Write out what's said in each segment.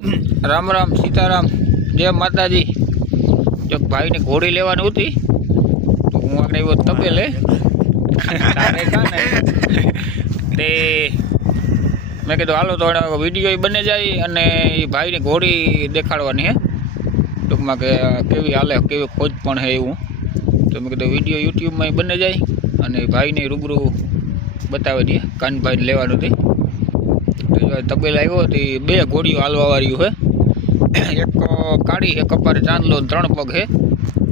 રામ રામ, સીતારામ, જય માતાજી. જો ભાઈને ઘોડી લેવાની હતી, તો હું આગળ એવો તપેલે. તારે કાં ને, તે મેં કીધું, હાલો, તો વીડિયો બને જાય અને એ ભાઈની ઘોડી દેખાડવાની હે. ટૂંકમાં કે કેવી હાલે, કેવી ખોજ પણ હે એવું. તો મેં કીધું વીડિયો યુટ્યુબમાં બને જાય અને ભાઈને રૂબરૂ બતાવી દઈએ કાનભાઈને લેવાનું હતી તબેલા આવ્યો હતી બે ઘોડીઓ હાલવા વાળ્યું છે એક કાળી છે કપારે ચાંદલો ત્રણ પગ છે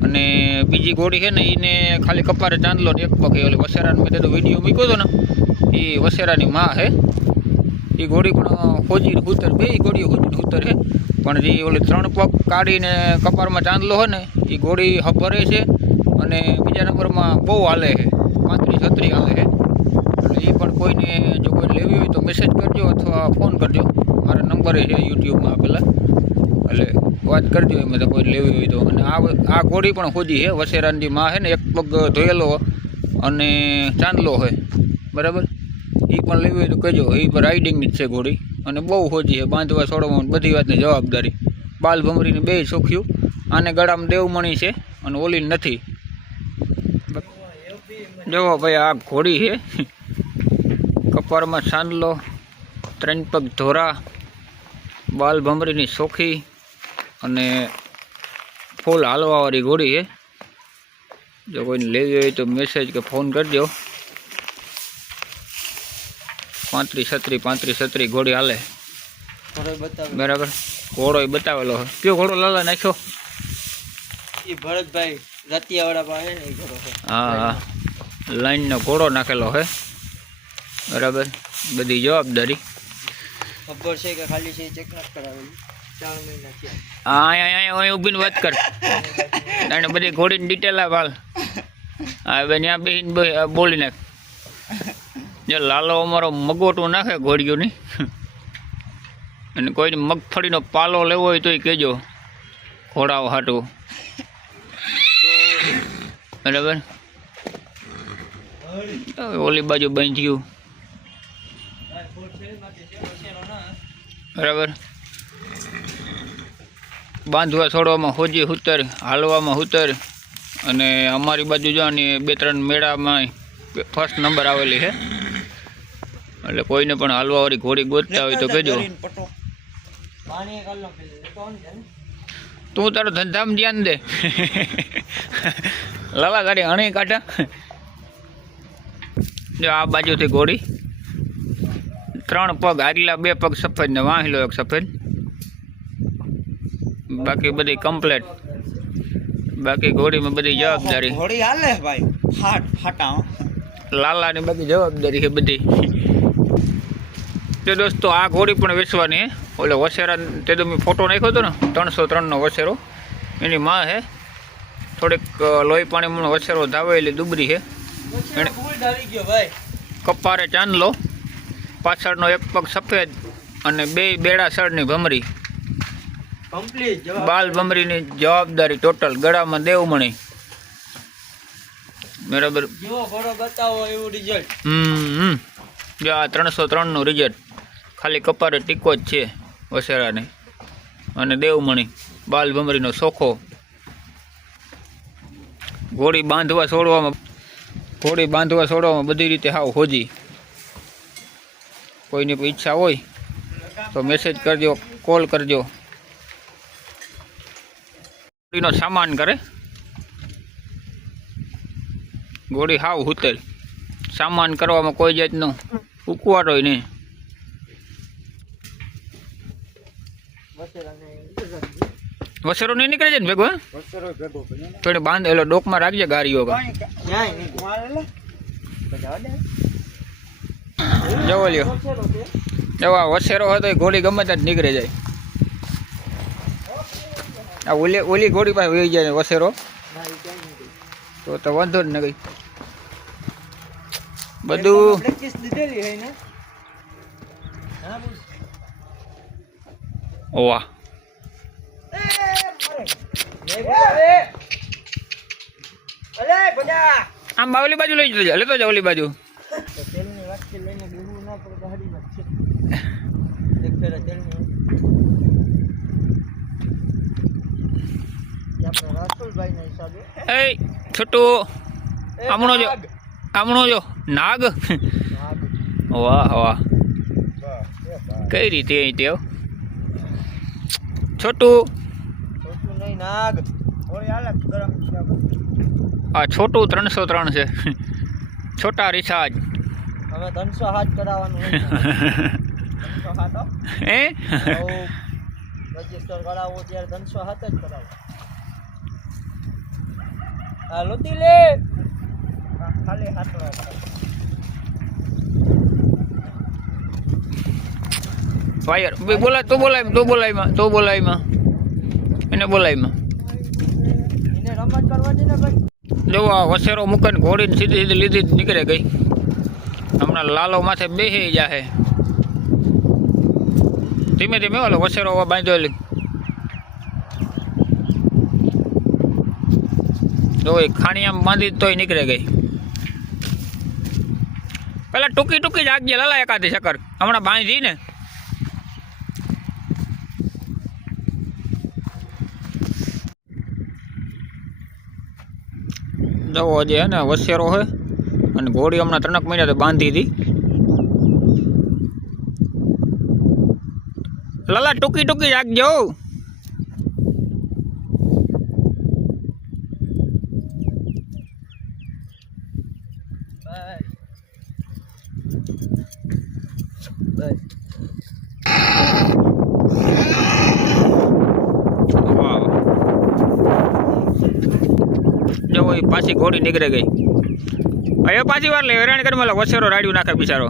અને બીજી ઘોડી છે ને એને ખાલી કપારે ચાંદલો એક પગ છે ઓલી વસેરાનો મેં તો વીડિયો મૂક્યો હતો ને એ વસેરાની માં છે એ ઘોડી પણ ખોજી ઉતર બે ઘોડીઓ ખોજી ઉતર છે પણ જે ઓલી ત્રણ પગ કાઢીને કપારમાં ચાંદલો હોય ને એ ઘોડી હભરે છે. અને બીજા નંબરમાં બહુ હાલે છે પાંત્રીસ છત્રીસ હાલે છે એ પણ કોઈને જો કોઈ લેવી હોય તો મેસેજ કરજો અથવા ફોન કરજો. મારા નંબર છે યુટ્યુબમાં આપેલા એટલે વાત કરજો એમાં તો કોઈ લેવી હોય તો. અને આ આ ઘોડી પણ હોજી છે. વસેરાનજી માં છે ને એક પગ ધોયેલો અને ચાંદલો હોય બરાબર? એ પણ લેવી હોય તો કહેજો. એ પણ રાઇડિંગની જ છે ઘોડી. અને બહુ હોજી છે. બાંધવા છોડવામાં બધી વાતની જવાબદારી. બાલ ભમરીની બે સોખ્યું. આને ગળામાં દેવમણી છે અને ઓલી નથી. જુઓ ભાઈ, આ ઘોડી છે. કપારમાં ચાંદલો ત્રણ પગ ધોરા બાલ ભમરીની સોખી અને ફૂલ હાલવાવાળી ઘોડી છે. જો કોઈને લેવી હોય તો મેસેજ કે ફોન કરજો પાંત્રીસ છત્રી પાંત્રીસ છત્રી ઘોડી હાલે બરાબર. ઘોડો એ બતાવેલો છે. કયો ઘોડો લાલા નાખ્યો? એ ભરતભાઈ રતિયાવાળા પાસે હા હા. લાઈનનો ઘોડો નાખેલો છે. બરાબર. બધી જવાબદારી ખબર છે કે ખાલી છે ચેક નથી કરાવેલું. ચાર મહિના થયા. હા અહીંયા અહીંયા અહીં ઊભીને વાત કર. અને બધી ઘોડીની ડિટેલ આપ હાલ. હા હવે ત્યાં બે- બોલી નાખ. જે લાલો અમારો મગોટું નાખે ઘોડીઓની અને કોઈને મગફળીનો પાલો લેવો હોય તોય કહેજો ઘોડાઓ હાટું. બરાબર? ઓલી બાજુ બાંધ્યું. બરાબર. બાંધવા છોડવામાં હોજી ઉતર હાલવામાં ઉતર અને અમારી બાજુ જોવાની બે ત્રણ મેળામાં ફર્સ્ટ નંબર આવેલી છે. એટલે કોઈને પણ હાલવાવાળી ઘોડી ગોતતા હોય તો કહેજો? તું તારો ધંધામાં ધ્યાન દે. લાલા ગાડી અણી કાઢા. જો આ બાજુથી ઘોડી. ત્રણ પગ આગલા બે પગ સફેદ ને વાંહેલો એક સફેદ. બાકી બધી કમ્પ્લેટ બાકી ઘોડીમાં બધી જવાબદારી. ઘોડી હાલે ભાઈ. ફાટ ફાટા લાલા લાલાની બાકી જવાબદારી છે બધી. તો દોસ્તો આ ઘોડી પણ વેચવાની હે ઓલે વસેરા તે તો મેં ફોટો નાખ્યો હતો ને ત્રણસો ત્રણનો વસેરો. એની માં છે. થોડીક લોહી પાણીમાં વસેરો ધાવેલી દુબરી છે. કપારે ચાંદલો. પાછળનો એક પગ સફેદ અને બે બેડાસળની ભમરી. બાલ ભમરીની જવાબદારી ટોટલ ગળામાં દેવમણી. બરાબર. બતાવો એવું રિઝલ્ટ હમ હમ. જો આ ત્રણસો ત્રણનું રિઝલ્ટ ખાલી કપારે ટીકો જ છે વસેરાને. અને દેવમણી બાલ ભમરીનો સોખો. ઘોડી બાંધવા છોડવામાં ઘોડી બાંધવા છોડવામાં બધી રીતે હાવ હોજી. કોઈની ઈચ્છા હોય તો મેસેજ કરજો કોલ કરજો. ગોળીનો સામાન કરે ગોળી હાવ હુતેલ. સામાન કરવામાં કોઈ જાતનો ઉકવાટો નહીં. વસેરો નહીં નીકળે છે ને ભેગો. થોડી બાંધ એટલે ડોકમાં રાખજે ગાડીઓ ન્યાય નહીં. બધા અડે. જવો લ્યો. જવા વસેરો હોય તો એ ઘોડી ગમે ત્યાં નીકળે જાય. આ ઓલી ઓલી ઘોડી પાસે વહી જાય વસેરો. તો તો વાંધો જ નહીં બધું ને? હા બોલ. ઓવા. આમ બાવલી બાજુ લઈ જતો જા લેતો જા ઓલી બાજુ. ફેરા રાસુલભાઈના હિસાબે એ છોટું આમણો જો આમણો જો નાગ વાહ વાહ કઈ રીતે અહીં તેવ છોટું નહીં નાગ આ છોટું ત્રણસો ત્રણ છે છોટા રિસાજ હવે ત્રણસો હાથ કરાવવાનું હો. રજિસ્ટર કરાવો ત્યારે ધનસો હાથ જ કરાવો. હાલો લે. ખાલી હાથ વાયર બે બોલાય તો બોલાય તો બોલાયમાં તો બોલાય એને બોલાય એને રમત કરવા દે ને ભાઈ. જો આ વસેરો મૂકીને ઘોડીને સીધી સીધી લીધી નીકળે ગઈ. હમણાં લાલો માથે બેસી જાહે. ધીમે ધીમે ઓલો વસેરો બાંધ્યો જો આમ ખાણીયામાં બાંધી તોય નીકળે ગઈ. પેલા ટૂંકી ટૂંકી જ આગજે લાલા એકાદી ચક્કર. હમણાં બાંધી ને. જવો જે હે ને, વસેરો હોય અને ઘોડી હમણાં ત્રણક મહિના તો બાંધી હતી. લાલા, ટૂંકી ટૂંકી રાખજો. પાછી ઘોડી નીકળે ગઈ. હવે પાછી વાર લે, હેરાન કરી મને વસેરો રાડ્યું નાખે બિચારો.